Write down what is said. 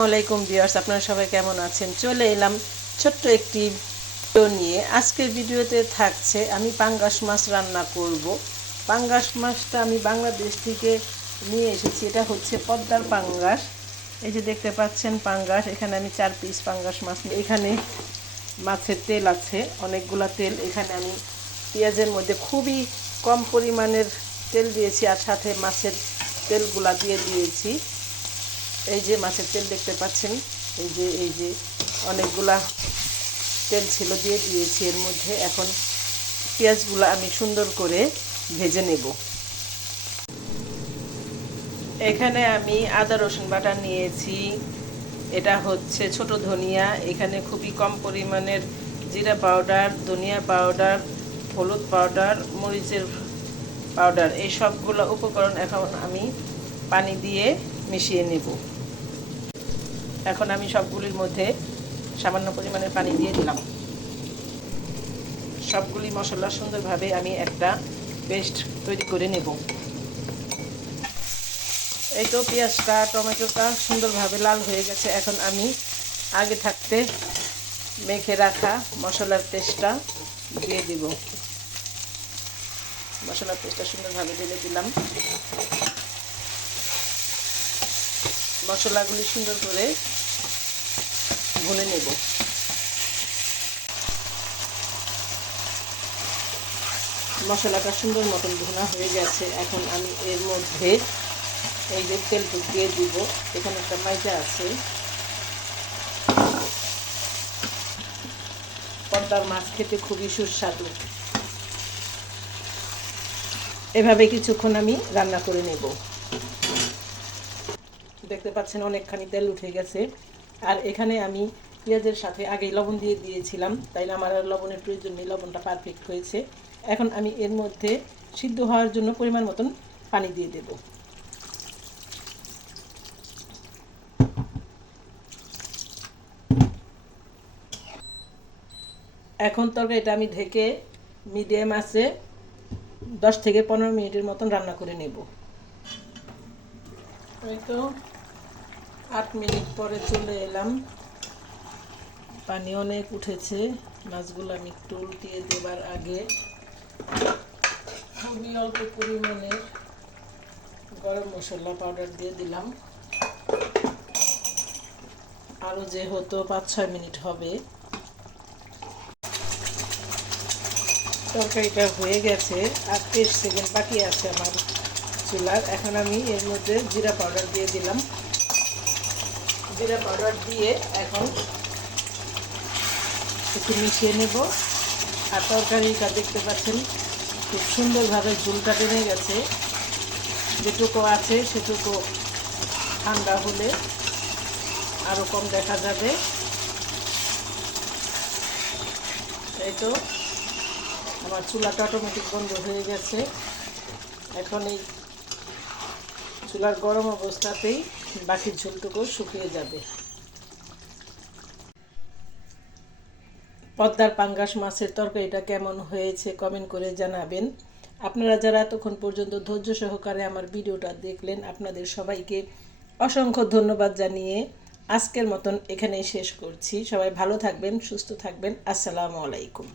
আসসালামাইকুম ভিউয়ার্স, আপনারা সবাই কেমন আছেন? চলে এলাম ছোট্ট একটি ভিডিও নিয়ে। আজকের ভিডিওতে থাকছে আমি পাঙ্গাস মাছ রান্না করব। পাঙ্গাস মাছটা আমি বাংলাদেশ থেকে নিয়ে এসেছি। এটা হচ্ছে পদ্মার পাঙ্গাস। এই যে দেখতে পাচ্ছেন পাঙ্গাস। এখানে আমি 4 পিস পাঙ্গাস মাছ। এখানে মাছের তেল আছে, অনেকগুলা তেল। এখানে আমি পেঁয়াজের মধ্যে খুবই কম পরিমাণের তেল দিয়েছি, আর সাথে মাছের তেলগুলা দিয়ে দিয়েছি। এই যে মাছের তেল দেখতে পাচ্ছেন, এই যে অনেকগুলা তেল ছিল, দিয়ে দিয়েছি এর মধ্যে। এখন পেঁয়াজগুলো আমি সুন্দর করে ভেজে নেব। এখানে আমি আদা রসুন বাটা নিয়েছি। এটা হচ্ছে ছোট ধনিয়া। এখানে খুবই কম পরিমাণের জিরা পাউডার, ধনিয়া পাউডার, হলুদ পাউডার, মরিচের পাউডার, এই সবগুলো উপকরণ এখন আমি পানি দিয়ে মিশিয়ে নেব। এখন আমি সবগুলির মধ্যে সামান্য পরিমাণের পানি দিয়ে দিলাম। সবগুলি মশলা সুন্দরভাবে আমি একটা পেস্ট তৈরি করে নেব। এই তো পেঁয়াজটা টমেটোটা সুন্দরভাবে লাল হয়ে গেছে। এখন আমি আগে থাকতে মেখে রাখা মশলার পেস্টটা দিয়ে দিব। মশলার পেস্টটা সুন্দরভাবে ঢেলে দিলাম। মশলাগুলি সুন্দর করে ভুনে নেব। মশলাটা সুন্দর মতন ভুনা হয়ে গেছে। এখন আমি এর মধ্যে এই যে তেলটুক দিয়ে দিব। এখানে একটা মাইজা আছে। পদ্মার মাছ খেতে খুবই সুস্বাদু। এভাবে কিছুক্ষণ আমি রান্না করে নেব। দেখতে পাচ্ছেন অনেকখানি তেল উঠে গেছে। আর এখানে আমি পেঁয়াজের সাথে আগেই লবণ দিয়ে দিয়েছিলাম, তাইলে আমার আর লবণের প্রয়োজন নেই। লবণটা পারফেক্ট হয়েছে। এখন আমি এর মধ্যে সিদ্ধ হওয়ার জন্য পরিমাণ মতন পানি দিয়ে দেব। এখন তরকারিটা আমি ঢেকে মিডিয়াম আঁচে 10 থেকে 15 মিনিটের মতন রান্না করে নেব। হয়তো 8 মিনিট পরে চলে এলাম। পানি অনেক উঠেছে। মাছগুলো আমি একটু উল্টিয়ে দেবার আগে খুবই অল্প পরিমাণের গরম মশলা পাউডার দিয়ে দিলাম। আরও যেহেতু 5-6 মিনিট হবে। তরকারিটা হয়ে গেছে, আর 30 সেকেন্ড বাকি আছে আমার চুলার। এখন আমি এর মধ্যে জিরা পাউডার দিয়ে দিলাম। জিরা পাউডার দিয়ে এখন একটু মিশিয়ে নেব। আর তরকারিটা দেখতে পাচ্ছেন খুব সুন্দরভাবে ঝোলটা টেনে গেছে। যেটুকু আছে সেটুকু ঠান্ডা হলে আরও কম দেখা যাবে। এই তো আমার চুলাটা অটোমেটিক বন্ধ হয়ে গেছে। এখন এই চুলার গরম অবস্থাতেই বাকি ঝোলটুকু শুকিয়ে যাবে। পদ্মার পাঙ্গাস মাছের তরকারিটা কেমন হয়েছে কমেন্ট করে জানাবেন। আপনারা যারা এতক্ষণ পর্যন্ত ধৈর্য সহকারে আমার ভিডিওটা দেখলেন, আপনাদের সবাইকে অসংখ্য ধন্যবাদ জানিয়ে আজকের মতন এখানেই শেষ করছি। সবাই ভালো থাকবেন, সুস্থ থাকবেন। আসসালামু আলাইকুম।